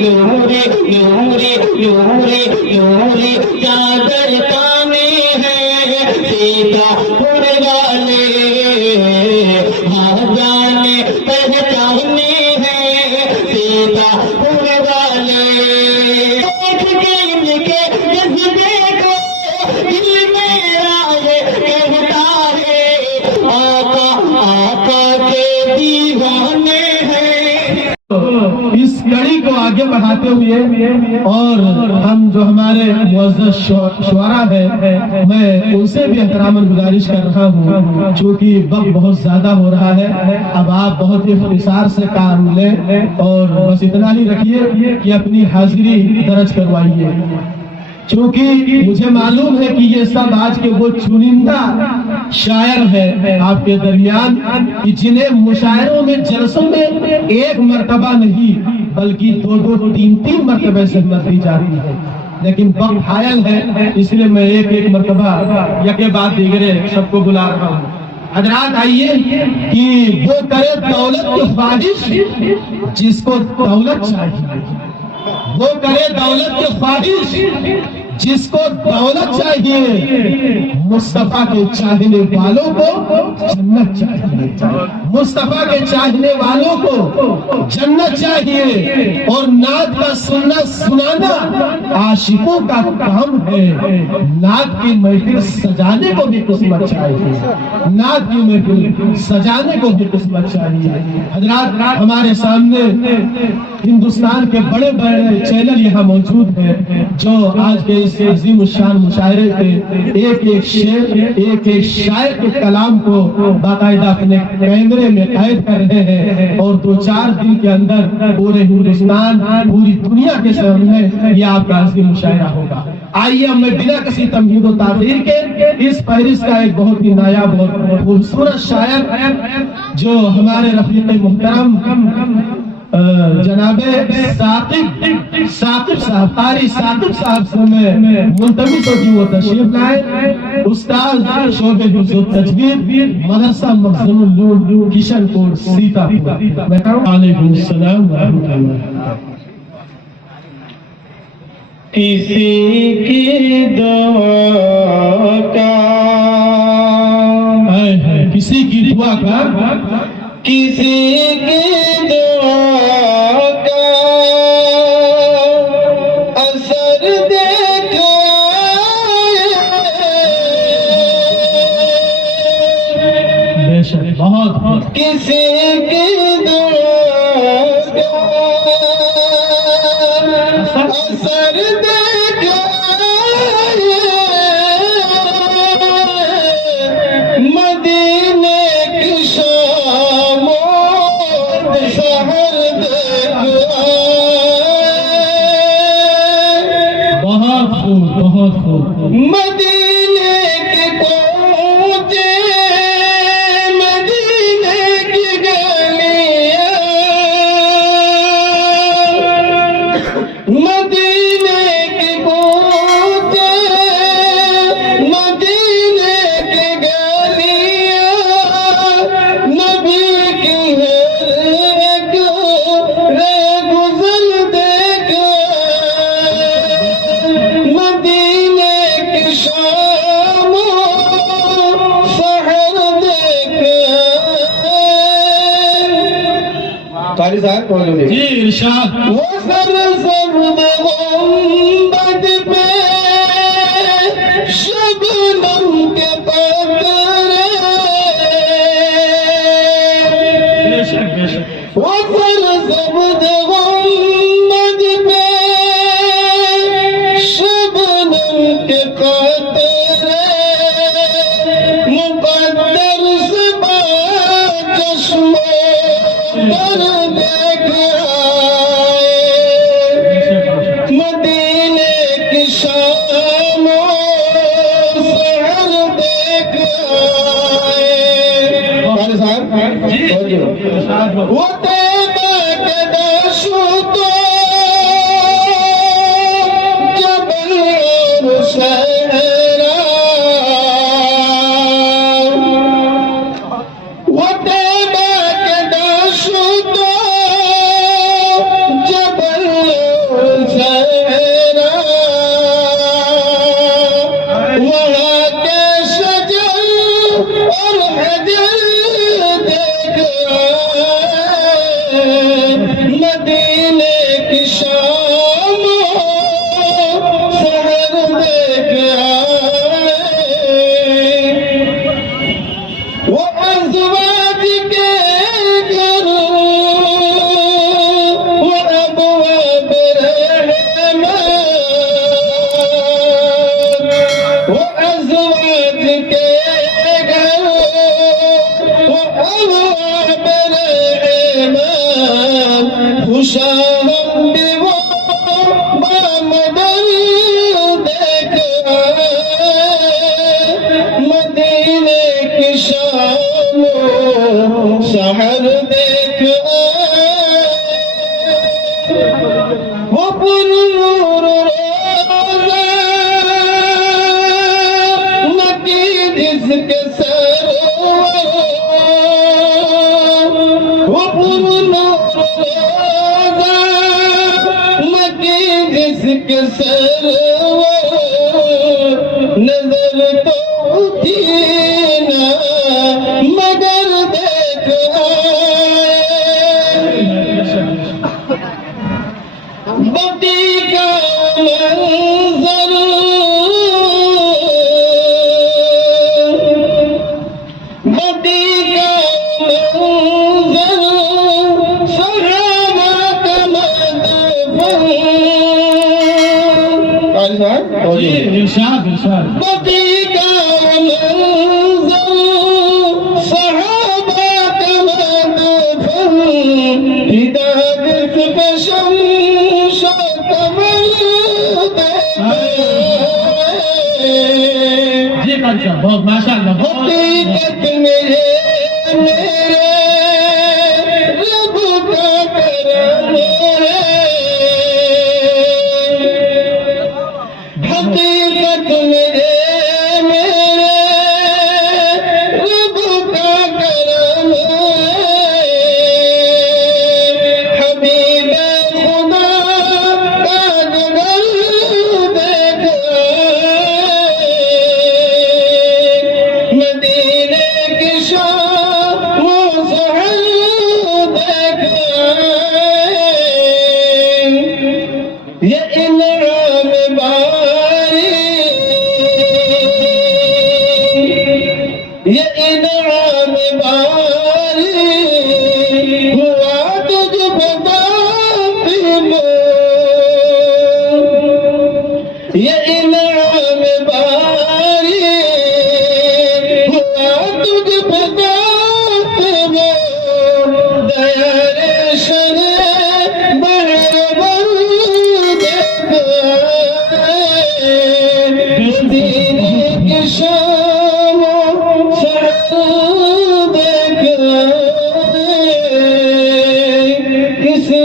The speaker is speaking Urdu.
نوری نوری نوری نوری چادر تانے ہیں سیتا پور والے ہاں جانے پہچانے ہیں سیتا پور والے دیکھ کے ان کے جذبے کو دل میرا یہ کہتا ہے آقا آقا کے دیوانے ہیں۔ اس کڑی کو آگے بڑھاتے ہوئے اور ہم جو ہمارے معزز شعراء ہیں میں ان سے بھی احترام گزارش کر رہا ہوں چونکہ وقت بہت زیادہ ہو رہا ہے، اب آپ بہت اختصار سے کام لیں اور بس اتنا ہی رکھیے کہ اپنی حاضری درج کروائیے، چونکہ مجھے معلوم ہے کہ یہ سب آج کے وہ چنندہ شاعر ہیں آپ کے درمیان کہ جنہیں مشاعروں میں جلسوں میں ایک مرتبہ نہیں بلکہ دو دو تین تین مرتبہ سنت دی جاتی ہے، لیکن وقت حائل ہے اس لیے میں ایک ایک مرتبہ یکے بعد دیگرے سب کو بلا رہا ہوں۔ حضرات آئیے کہ وہ کرے دولت کی خواہش جس کو دولت چاہیے، وہ کرے دولت کی خواہش جس کو دولت چاہیے، مصطفیٰ کے چاہنے والوں کو جنت چاہیے، مصطفیٰ کے چاہنے والوں کو جنت چاہیے، اور نعت کا سننا سنانا عاشقوں کا کام ہے، نعت کی محفل سجانے کو بھی قسمت چاہیے، نعت کی محفل سجانے کو بھی قسمت چاہیے۔ حضرات ہمارے سامنے ہندوستان کے بڑے بڑے چینل یہاں موجود ہیں جو آج کے اس عظیم الشان مشاعرے کے ایک ایک شعر ایک ایک شاعر کے کلام کو باقاعدہ اپنے کیمرے میں قید کر رہے ہیں، اور دو چار دن کے اندر پورے ہندوستان پوری دنیا کے سامنے یہ آپ کا عظیم مشاعرہ ہوگا۔ آئیے اب میں بنا کسی تمہید و تاخیر کے اس فہرست کا ایک بہت ہی نایاب اور خوبصورت شاعر جو ہمارے رفیق محترم جناب ثاقب صاحب قاری ثاقب صاحب سے میں ملتمس ہوں کہ وہ تشریف لائے، استاد شعبہ حفظ و تجوید مدرسہ مخزن العلوم کشن پور سیتا پور۔ علیکم السلام ورحمۃ اللہ۔ کسی کی دعا کا کسی کی دعا کا کسی کی دعا کا اثر دیکھا بے شک بہت کسی کی دعا کا اثر دیکھا مدینے کی شام شہر دیکھا بہت خوب بہت خوب۔ مدینے کے کوچے مدینے کی گلیاں مدینے کی کوچے مدینے کی گلیاں نبی کی ہر گزر دیکھا مدینے کی شام سحر دیکھا۔ قاری صاحب کون ہے؟ جی ارشاد۔ وہ سرسبز گنبد پہ شبنم کے قطرے بے شک بے شک۔ وہ سرسبز گنبد پہ شبنم کے قطرے مقدر سے چشمے پر دیکھ آئے مدینے کی شام سحر دیکھ آئے۔ قاری صاحب وہ طیبہ کے دشت جبل اور صحرا وہ طیبہ کے دشت جبل کی شام سحر دیکھ آئے وہ ازواج کے گھر وہ ابواب رحمت وہ ازواج کے گھر وہ ابواب رحمت خوشام بھی وہ بامدر دیکھ آئے مدینے کی شام سحر دیکھ آئے وہ پرنور روزہ مکی جس کے سرور وہ پرنور روزہ مکی جس کے سرور نظر تو تھی نہ مگر دیکھ آئے بتی کا منظر بتی کا منظر صحابہ کا مدفن جی ارشاد ارشاد بتی کا منظر صحابہ کا مدفن ہدایت پہ شمس و قمر دیکھے جی بادشاہ بہت ماشاء اللہ بہت حقیقت میرے رب کا کرم ہے حقیقت میرے رب کا کرم ہے حبیب خدا کا جگر دیکھ آئے مدینے کی شام سحر دیکھ آئے یہ انعام باری یہ انعام باری ہوا تجھ پہ باطل یہ انعام باری ہوا تجھ پہ باطل دیار شر بہر بر دیکھ آئے مدینے کی شام سحر دیکھ آئے کسی